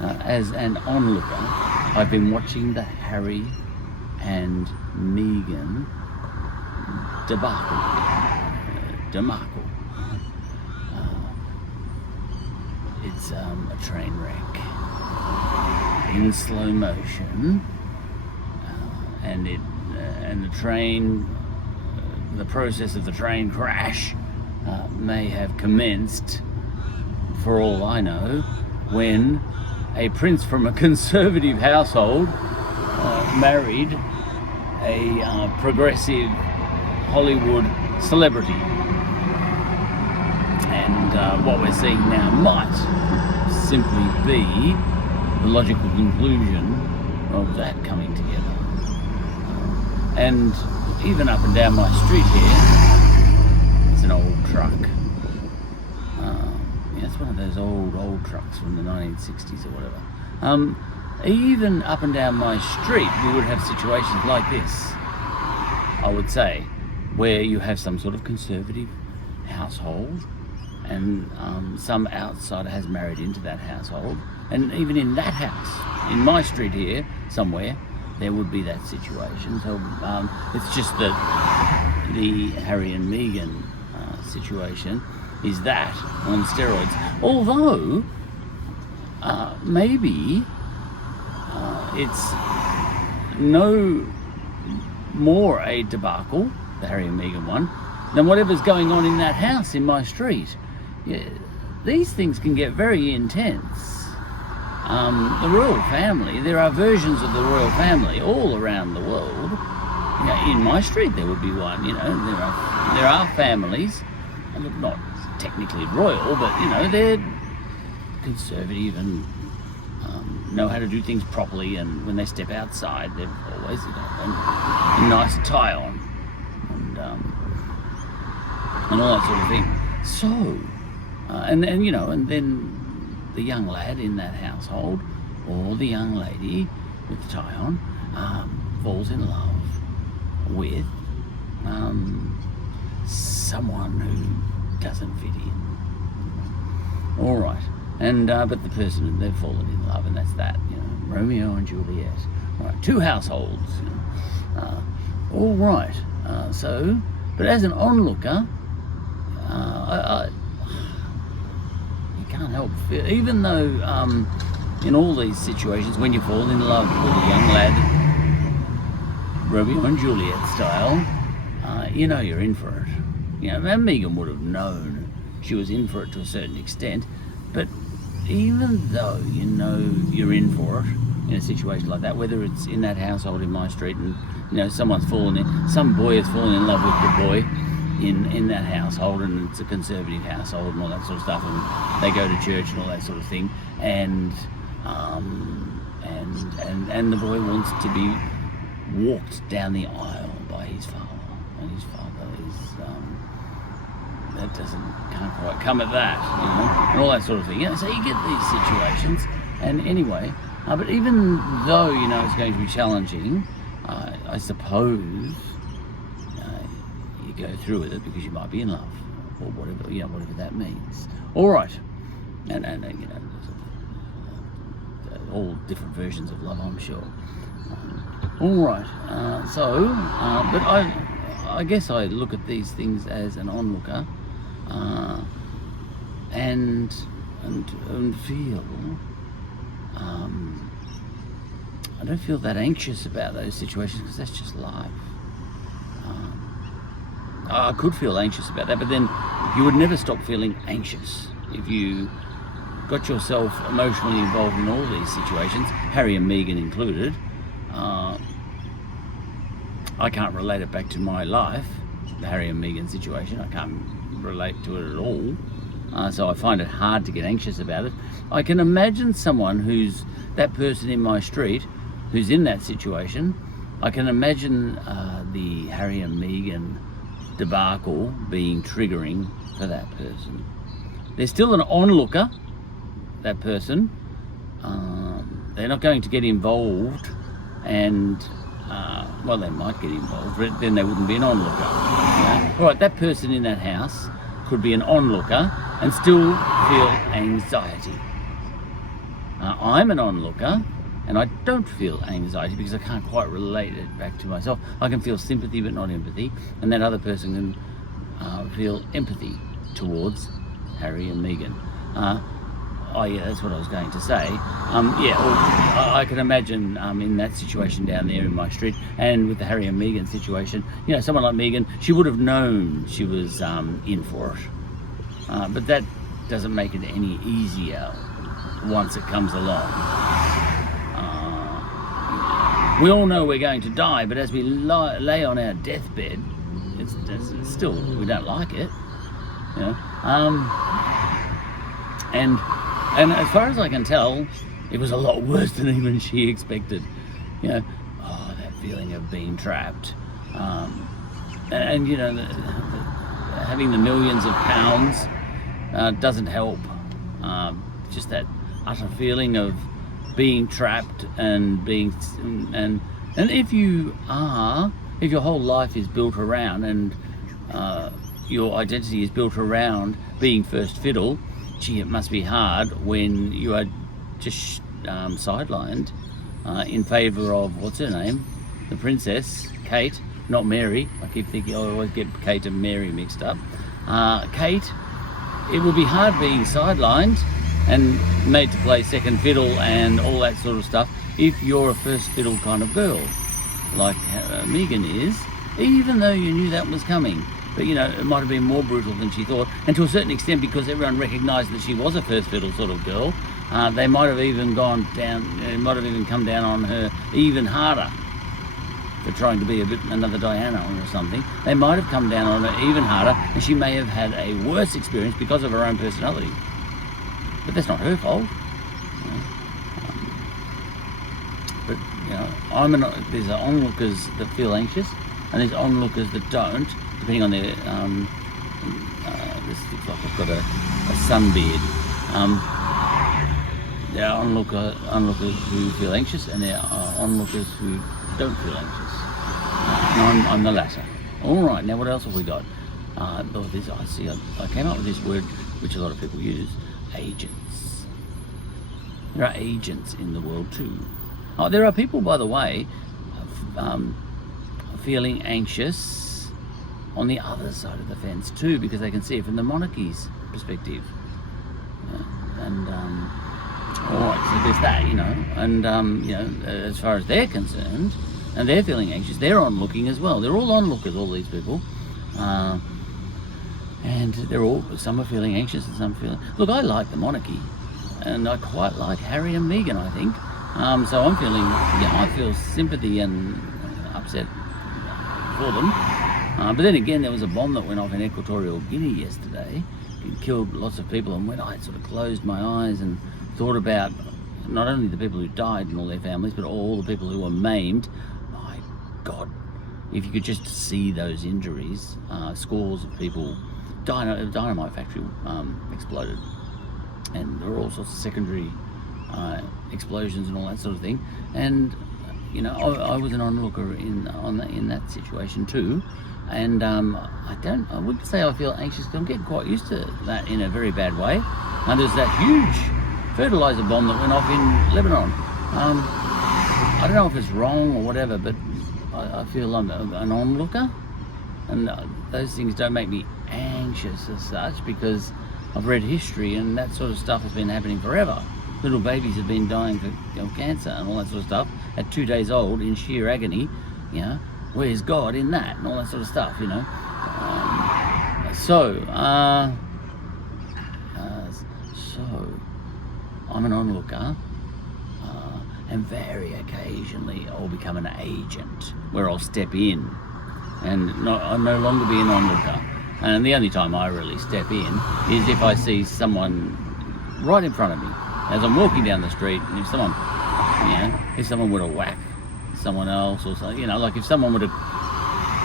as an onlooker, I've been watching the Harry and Meghan debacle. It's a train wreck in slow motion, and the train, the process of the train crash may have commenced, for all I know, when a prince from a conservative household married a progressive Hollywood celebrity. And what we're seeing now might simply be the logical conclusion of that coming together. And even up and down my street here, it's an old truck. It's one of those old trucks from the 1960s or whatever. Even up and down my street, we would have situations like this, I would say, where you have some sort of conservative household, and some outsider has married into that household, and even in that house, in my street here, somewhere, there would be that situation. So it's just that the Harry and Meghan situation is that on steroids. Although, maybe it's no more a debacle, the Harry and Meghan one, than whatever's going on in that house in my street. Yeah, these things can get very intense. The royal family, there are versions of the royal family all around the world. In my street there would be one, there are families, not technically royal, but they're conservative and know how to do things properly, and when they step outside they've always got a nice tie on and all that sort of thing. So and then the young lad in that household, or the young lady with the tie on, falls in love with someone who doesn't fit in. All right, and but the person, they've fallen in love, and that's that. Romeo and Juliet. All right, two households. All right. So, but as an onlooker, you can't help feel, even though in all these situations, when you fall in love with a young lad, Romeo and Juliet style, you're in for it. And Meghan would have known she was in for it to a certain extent, but even though you're in for it in a situation like that, whether it's in that household in my street and some boy has fallen in love with the boy in that household, and it's a conservative household and all that sort of stuff, and they go to church and all that sort of thing, and the boy wants to be walked down the aisle by his father, and his father is can't quite come at that, and all that sort of thing. So you get these situations, and anyway, but even though it's going to be challenging, I suppose you go through with it because you might be in love, or whatever that means. All right, and there's all different versions of love, I'm sure. All right, but I guess I look at these things as an onlooker, and feel I don't feel that anxious about those situations, because that's just life. I could feel anxious about that, but then you would never stop feeling anxious if you got yourself emotionally involved in all these situations, Harry and Meghan included. I can't relate it back to my life, the Harry and Meghan situation. I can't relate to it at all. So I find it hard to get anxious about it. I can imagine someone who's that person in my street who's in that situation. I can imagine the Harry and Meghan debacle being triggering for that person. They're still an onlooker, that person. They're not going to get involved, and they might get involved, but then they wouldn't be an onlooker. All right, that person in that house could be an onlooker and still feel anxiety. I'm an onlooker, and I don't feel anxiety because I can't quite relate it back to myself. I can feel sympathy but not empathy, and that other person can feel empathy towards Harry and Meghan. Oh yeah, that's what I was going to say. I can imagine in that situation down there in my street, and with the Harry and Meghan situation, someone like Meghan, she would have known she was in for it. But that doesn't make it any easier once it comes along. We all know we're going to die, but as we lay on our deathbed, it's still, we don't like it. And as far as I can tell, it was a lot worse than even she expected. That feeling of being trapped. Having the millions of pounds doesn't help. Just that utter feeling of being trapped and if your whole life is built around and your identity is built around being first fiddle, gee, it must be hard when you are just sidelined in favour of, what's her name? The princess, Kate, not Mary. I keep thinking, I always get Kate and Mary mixed up. Kate, it would be hard being sidelined and made to play second fiddle and all that sort of stuff if you're a first fiddle kind of girl, like Meghan is, even though you knew that was coming. But it might have been more brutal than she thought, and to a certain extent, because everyone recognised that she was a first fiddle sort of girl, they might have even gone down. It might have even come down on her even harder for trying to be another Diana or something. They might have come down on her even harder, and she may have had a worse experience because of her own personality. But that's not her fault. There's onlookers that feel anxious, and there's onlookers that don't, depending on their, this looks like I've got a sunbeard. There are onlookers who feel anxious, and there are onlookers who don't feel anxious. And I'm the latter. All right, now what else have we got? I came up with this word, which a lot of people use, agents. There are agents in the world too. There are people, by the way, feeling anxious on the other side of the fence too, because they can see it from the monarchy's perspective. All right, so there's that, and as far as they're concerned, and they're feeling anxious, they're onlooking as well. They're all onlookers, all these people, and some are feeling anxious and some feeling. Look, I like the monarchy, and I quite like Harry and Meghan, I think. So I'm feeling, I feel sympathy and upset for them. But then again, there was a bomb that went off in Equatorial Guinea yesterday. It killed lots of people, and when I sort of closed my eyes and thought about not only the people who died and all their families, but all the people who were maimed, my God, if you could just see those injuries, scores of people, a dynamite factory exploded, and there were all sorts of secondary explosions and all that sort of thing. And I was an onlooker in that situation too, and I wouldn't say I feel anxious. I'm getting quite used to that in a very bad way. And there's that huge fertilizer bomb that went off in Lebanon. I don't know if it's wrong or whatever, but I feel I'm an onlooker, and those things don't make me anxious as such, because I've read history and that sort of stuff has been happening forever. Little babies have been dying of cancer and all that sort of stuff at 2 days old in sheer agony. Where's God in that and all that sort of stuff, So I'm an onlooker, and very occasionally I'll become an agent where I'll step in and I'll no longer be an onlooker. And the only time I really step in is if I see someone right in front of me as I'm walking down the street, and if someone were to whack someone else or something, like if someone were to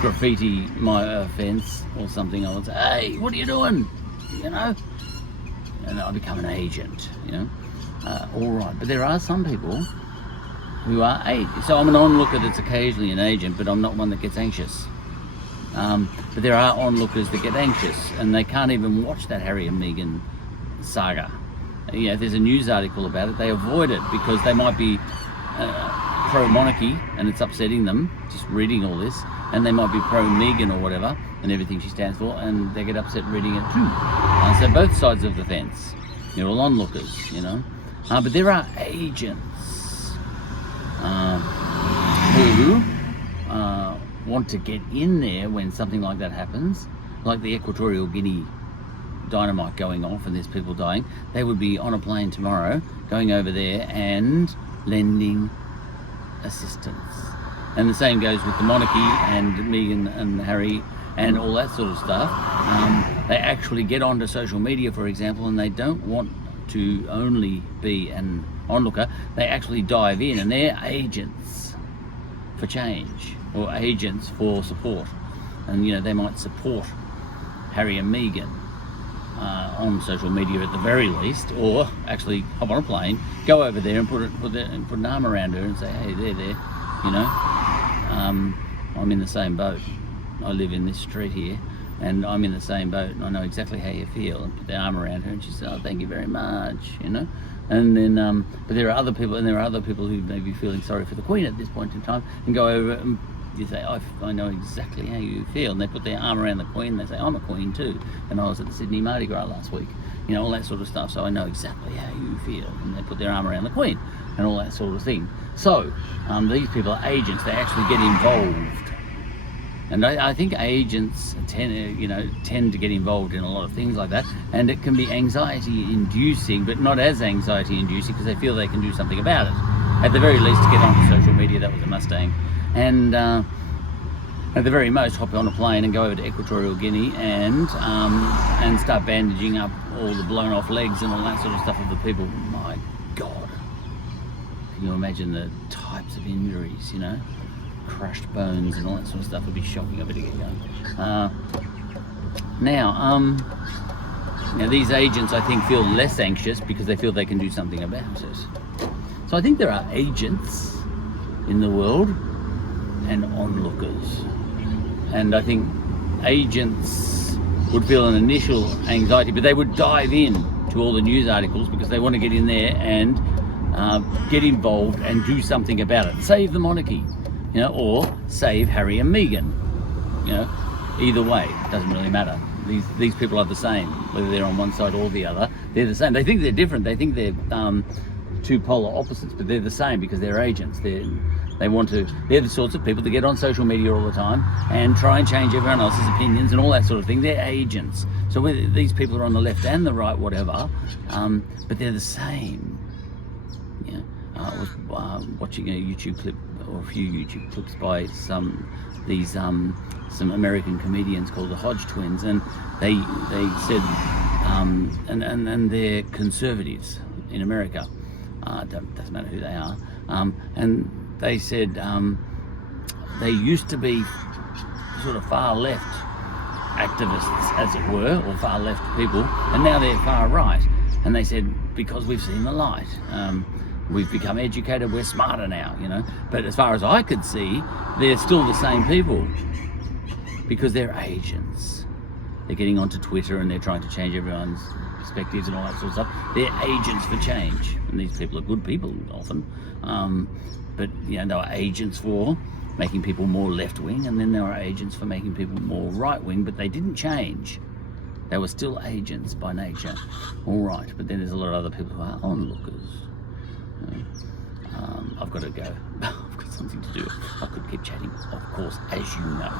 graffiti my fence or something, I would say, hey, what are you doing? And I become an agent, all right. But there are some people who are agents. So I'm an onlooker that's occasionally an agent, but I'm not one that gets anxious. But there are onlookers that get anxious, and they can't even watch that Harry and Meghan saga if there's a news article about it, they avoid it because they might be pro-monarchy and it's upsetting them just reading all this, and they might be pro-Meghan or whatever and everything she stands for, and they get upset reading it too. So both sides of the fence. You're all onlookers, but there are agents who want to get in there when something like that happens, like the Equatorial Guinea dynamite going off and there's people dying. They would be on a plane tomorrow going over there and lending assistance. And the same goes with the monarchy and Meghan and Harry and all that sort of stuff. They actually get onto social media, for example, and they don't want to only be an onlooker. They actually dive in, and they're agents for change or agents for support. And they might support Harry and Meghan on social media at the very least, or actually hop on a plane, go over there and put an arm around her and say, hey, there, I'm in the same boat. I live in this street here, and I'm in the same boat, and I know exactly how you feel. And put their arm around her, and she said, "Oh, thank you very much," And then, but there are other people, who may be feeling sorry for the Queen at this point in time, and go over and you say, I know exactly how you feel, and they put their arm around the Queen. And they say, I'm a Queen too, and I was at the Sydney Mardi Gras last week. All that sort of stuff. So I know exactly how you feel, and they put their arm around the Queen, and all that sort of thing. So these people are agents. They actually get involved. And I think agents tend to get involved in a lot of things like that, and it can be anxiety-inducing, but not as anxiety-inducing because they feel they can do something about it. At the very least, to get onto social media, that was a Mustang, and at the very most, hop on a plane and go over to Equatorial Guinea and start bandaging up all the blown-off legs and all that sort of stuff of the people. My God, can you imagine the types of injuries? Crushed bones and all that sort of stuff would be shocking. I better get going. Now, these agents, I think, feel less anxious because they feel they can do something about it. So I think there are agents in the world and onlookers. And I think agents would feel an initial anxiety, but they would dive in to all the news articles because they want to get in there and get involved and do something about it. Save the monarchy. Or save Harry and Meghan. Either way, it doesn't really matter. These people are the same, whether they're on one side or the other. They're the same. They think they're different. They think they're two polar opposites, but they're the same because they're agents. They're the sorts of people that get on social media all the time and try and change everyone else's opinions and all that sort of thing. They're agents. So whether these people are on the left and the right, whatever, but they're the same. I was watching a YouTube clip, or a few YouTube clips by some American comedians called the Hodge twins, and they said and they're conservatives in America. Doesn't matter who they are, and they said they used to be sort of far left activists, as it were, or far left people, and now they're far right. And they said because we've seen the light. We've become educated, we're smarter now, But as far as I could see, they're still the same people because they're agents. They're getting onto Twitter and they're trying to change everyone's perspectives and all that sort of stuff. They're agents for change. And these people are good people often. But, they are agents for making people more left-wing, and then there are agents for making people more right-wing, but they didn't change. They were still agents by nature. All right, but then there's a lot of other people who are onlookers. I've got to go. I've got something to do. I could keep chatting, of course, as you know.